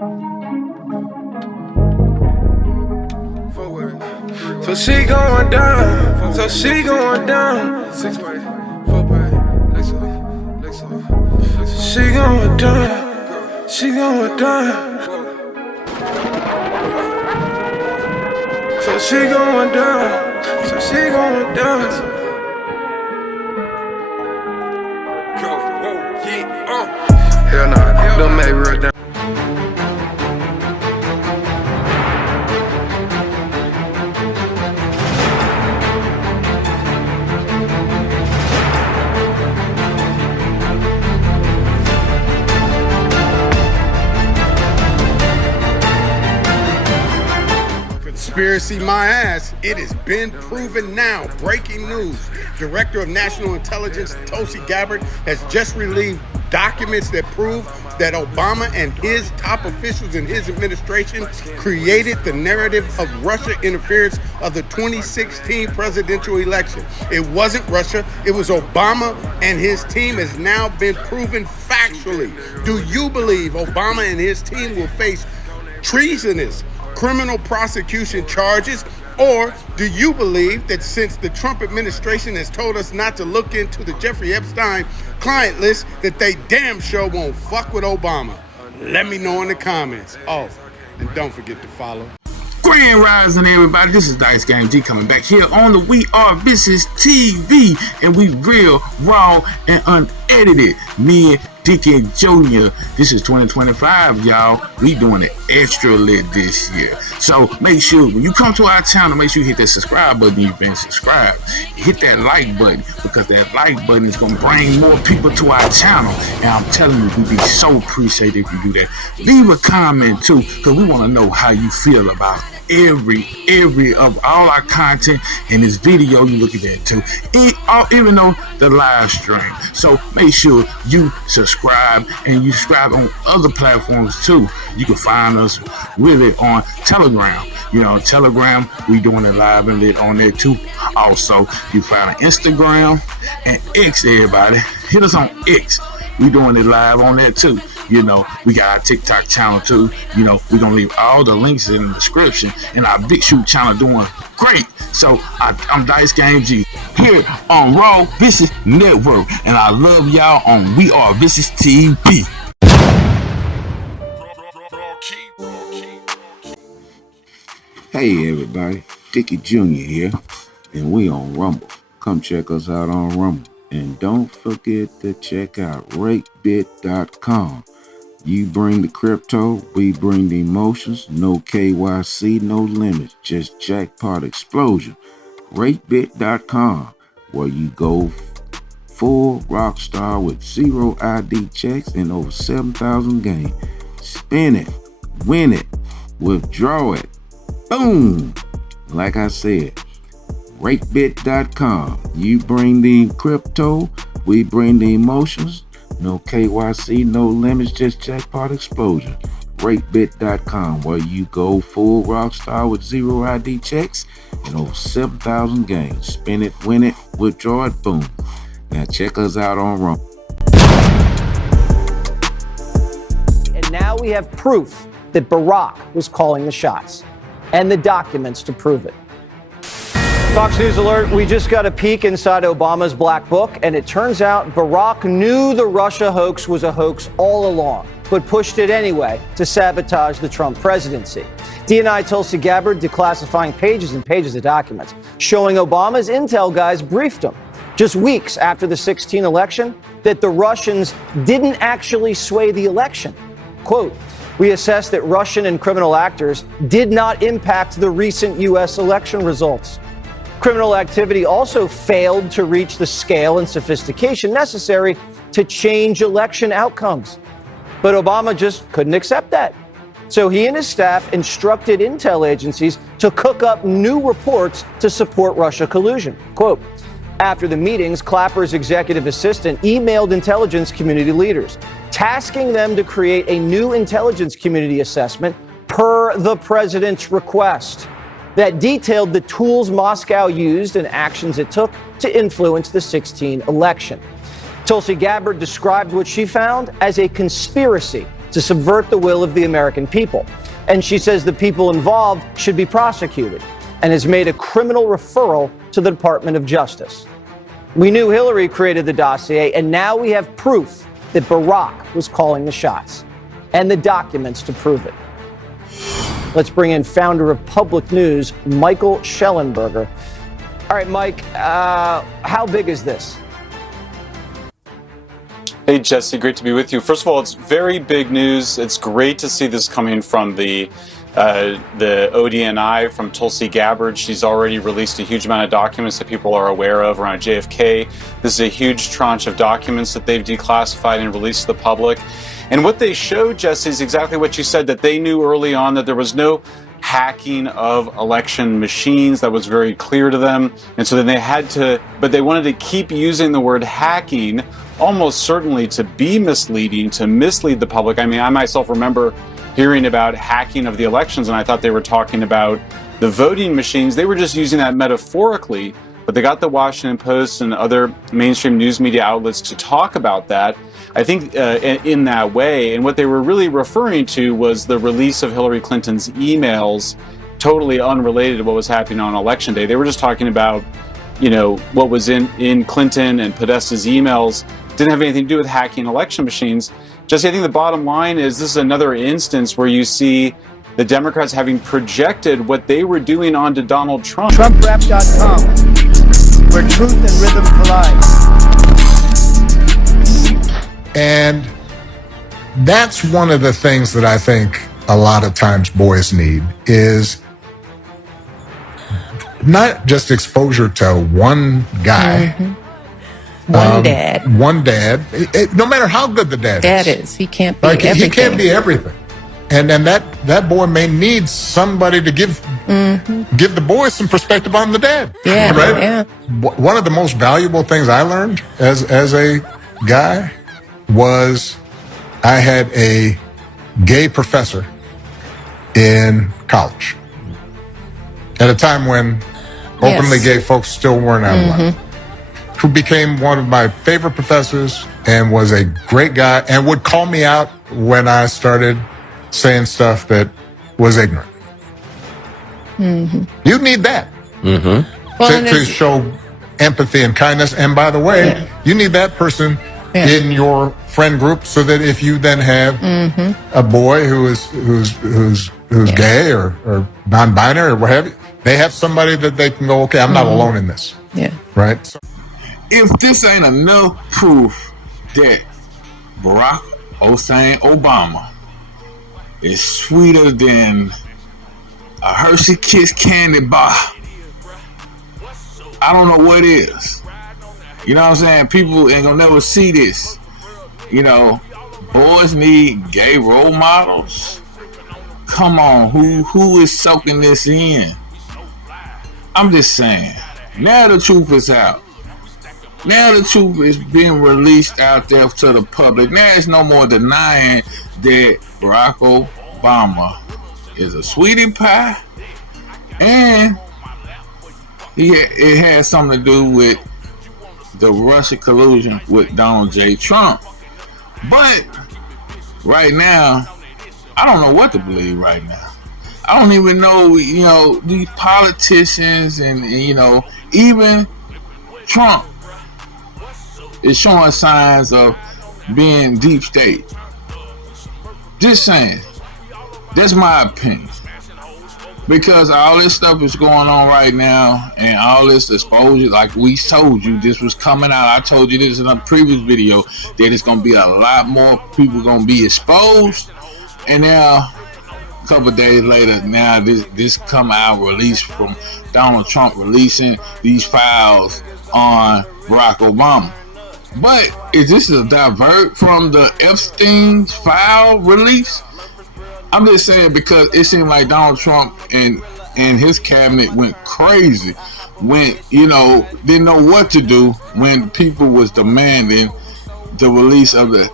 So she going down, so she going down. 6-way, 4-way, she going down, she going down. So she going down, so she going down. Go, whoa, yeah, hell nah, don't make me right down. Conspiracy my ass. It has been proven now. Breaking news. Director of National Intelligence Tulsi Gabbard has just released documents that prove that Obama and his top officials in his administration created the narrative of Russia interference of the 2016 presidential election. It wasn't Russia, it was Obama, and his team has now been proven factually. Do you believe Obama and his team will face treasonous criminal prosecution charges? Or do you believe that since the Trump administration has told us not to look into the Jeffrey Epstein client list, that they damn sure won't fuck with Obama? Let me know in the comments. Oh, and don't forget to follow. Grand Rising, everybody. This is Dice Game G coming back here on the We Are VishusTv, and we real, raw, and unedited. Me and Dickie Jr. This is 2025, y'all. We doing it extra lit this year. So make sure when you come to our channel, make sure you hit that subscribe button if you've been subscribed. Hit that like button, because that like button is going to bring more people to our channel. And I'm telling you, we'd be so appreciated if you do that. Leave a comment too, because we want to know how you feel about every of all our content, and this video you looking at too, even though the live stream. So make sure you subscribe, and you subscribe on other platforms too. You can find us really on Telegram. You know, Telegram, we doing it live and lit on there too. Also, you find Instagram and X. Everybody hit us on X. We doing it live on there too. You know, we got our TikTok channel too. You know, we're going to leave all the links in the description. And our Big Shoot channel doing great. So, I'm Dice Game G here on Raw Vicious Network. And I love y'all on We Are VishusTv. Hey everybody, Dickie Jr. here. And we on Rumble. Come check us out on Rumble. And don't forget to check out RateBit.com. You bring the crypto, we bring the emotions. No KYC, no limits, just jackpot explosion. RateBit.com, where you go full rock star with 0 ID checks and over 7,000 games. Spin it, win it, withdraw it. Boom! Like I said, RateBit.com. You bring the crypto, we bring the emotions. No KYC, no limits, just jackpot explosion. RateBit.com, where you go full rock star with 0 ID checks and over 7,000 games. Spin it, win it, withdraw it, boom. Now check us out on Rumble. And now we have proof that Barack was calling the shots, and the documents to prove it. Fox News alert, we just got a peek inside Obama's black book, and it turns out Barack knew the Russia hoax was a hoax all along, but pushed it anyway to sabotage the Trump presidency. DNI Tulsi Gabbard declassifying pages and pages of documents, showing Obama's intel guys briefed him just weeks after the 2016 election that the Russians didn't actually sway the election. Quote, we assessed that Russian and criminal actors did not impact the recent U.S. election results. Criminal activity also failed to reach the scale and sophistication necessary to change election outcomes. But Obama just couldn't accept that. So he and his staff instructed intel agencies to cook up new reports to support Russia collusion. Quote, after the meetings, Clapper's executive assistant emailed intelligence community leaders, tasking them to create a new intelligence community assessment per the president's request that detailed the tools Moscow used and actions it took to influence the 2016 election. Tulsi Gabbard described what she found as a conspiracy to subvert the will of the American people. And she says the people involved should be prosecuted and has made a criminal referral to the Department of Justice. We knew Hillary created the dossier, and now we have proof that Barack was calling the shots and the documents to prove it. Let's bring in founder of Public News, Michael Schellenberger. All right, Mike, how big is this? Hey, Jesse, great to be with you. First of all, it's very big news. It's great to see this coming from the ODNI, from Tulsi Gabbard. She's already released a huge amount of documents that people are aware of around JFK. This is a huge tranche of documents that they've declassified and released to the public. And what they showed, Jesse, is exactly what you said, that they knew early on that there was no hacking of election machines. That was very clear to them. And so then they had to, but they wanted to keep using the word hacking, almost certainly to be misleading, to mislead the public. I mean, I myself remember hearing about hacking of the elections, and I thought they were talking about the voting machines. They were just using that metaphorically, but they got the Washington Post and other mainstream news media outlets to talk about that, I think, in that way. And what they were really referring to was the release of Hillary Clinton's emails, totally unrelated to what was happening on Election Day. They were just talking about, you know, what was in Clinton and Podesta's emails. Didn't have anything to do with hacking election machines. Jesse, I think the bottom line is this is another instance where you see the Democrats having projected what they were doing onto Donald Trump. TrumpRap.com, where truth and rhythm collide. And that's one of the things that I think a lot of times boys need is not just exposure to one guy. Mm-hmm. One dad. One dad. No matter how good the dad is. He can't be everything. He can't be everything. And then that boy may need somebody to give the boy some perspective on the dad. Yeah, right? Yeah. One of the most valuable things I learned as a guy was I had a gay professor in college at a time when openly gay folks still weren't out of line, who became one of my favorite professors and was a great guy and would call me out when I started saying stuff that was ignorant. You need that to show empathy and kindness. And by the way, you need that person in your friend group so that if you then have a boy who's gay or non-binary or what have you, they have somebody that they can go, okay, I'm not alone in this. Yeah. Right? So, If this ain't enough proof that Barack Hussein Obama is sweeter than a Hershey Kiss candy bar, I don't know what is. You know what I'm saying? People ain't gonna never see this. You know, boys need gay role models. Come on, who is soaking this in? I'm just saying, now the truth is out. Now the truth is being released out there to the public. Now there's no more denying that Barack Obama is a sweetie pie, and it has something to do with the Russia collusion with Donald J. Trump. But right now, I don't know what to believe right now. I don't even know, you know, these politicians and you know, even Trump is showing signs of being deep state. Just saying. That's my opinion. Because all this stuff is going on right now and all this exposure, like we told you, this was coming out. I told you this in a previous video that it's going to be a lot more people going to be exposed. And now, a couple of days later, now this come out released from Donald Trump releasing these files on Barack Obama. But is this a divert from the Epstein file release? I'm just saying because it seemed like Donald Trump and his cabinet went crazy when, you know, didn't know what to do when people was demanding the release of the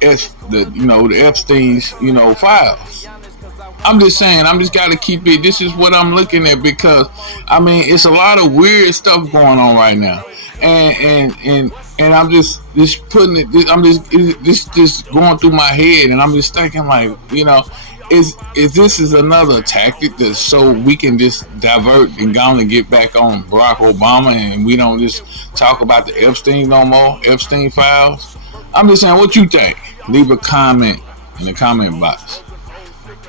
Epstein's, you know, files. I'm just saying, I'm just got to keep it. This is what I'm looking at because, I mean, it's a lot of weird stuff going on right now. And and I'm just putting it. I'm just going through my head, and I'm just thinking like, is this is another tactic that so we can just divert and go on and get back on Barack Obama, and we don't just talk about the Epstein no more, Epstein files. I'm just saying, what you think? Leave a comment in the comment box.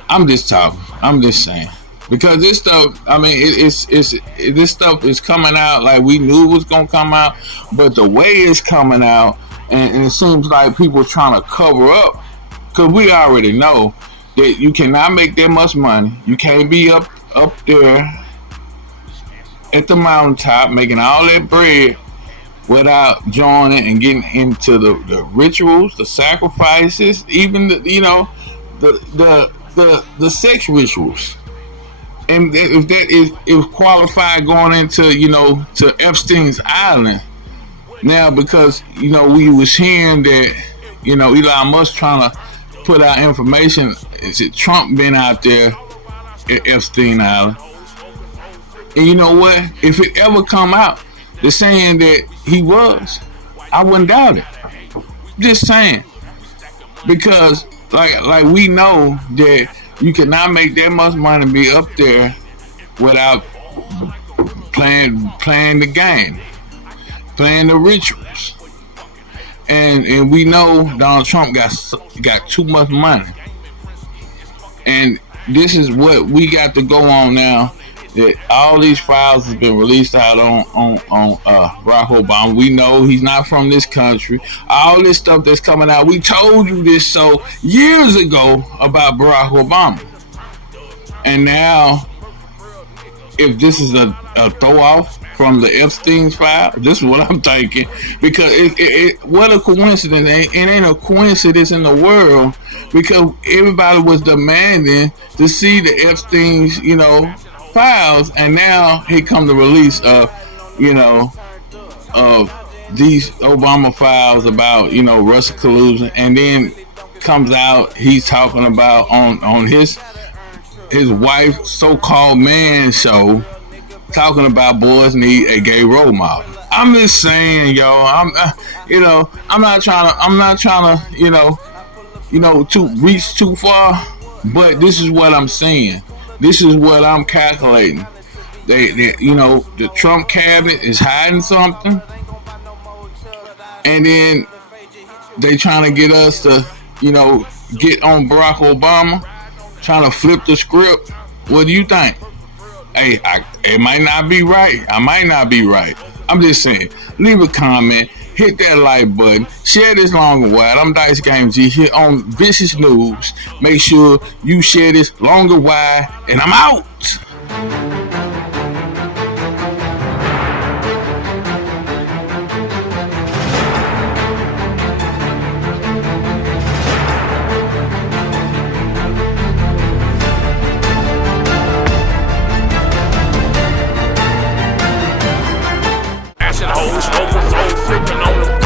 I'm just talking. I'm just saying. Because this stuff, I mean, this stuff is coming out like we knew it was gonna come out, but the way it's coming out, and it seems like people trying to cover up, because we already know that you cannot make that much money. You can't be up there at the mountaintop making all that bread without joining and getting into the rituals, the sacrifices, even the sex rituals. And if that is qualified going into to Epstein's Island now, because we was hearing that Elon Musk trying to put out information. Is it Trump been out there at Epstein Island? And you know what? If it ever come out, they're saying that he was, I wouldn't doubt it. Just saying, because like we know that you cannot make that much money be up there without playing the game, playing the rituals. And we know Donald Trump got too much money. And this is what we got to go on now. That all these files have been released out on Barack Obama. We know he's not from this country. All this stuff that's coming out, we told you this so years ago about Barack Obama. And now, if this is a throw off from the Epstein's file, this is what I'm thinking. Because what a coincidence. It ain't a coincidence in the world, because everybody was demanding to see the Epstein's, files, and now here come the release of these Obama files about Russia collusion, and then comes out he's talking about on his wife's so-called man show, talking about boys need a gay role model. I'm just saying, y'all. I'm not trying to to reach too far, but this is what I'm saying. This is what I'm calculating. The Trump cabinet is hiding something, and then they trying to get us to, get on Barack Obama, trying to flip the script. What do you think? Hey, it might not be right. I might not be right. I'm just saying. Leave a comment. Hit that like button. Share this long and wide. I'm Dice Game G here on Vicious News. Make sure you share this long and wide. And I'm out. Acid hoes, smoking, flipping on the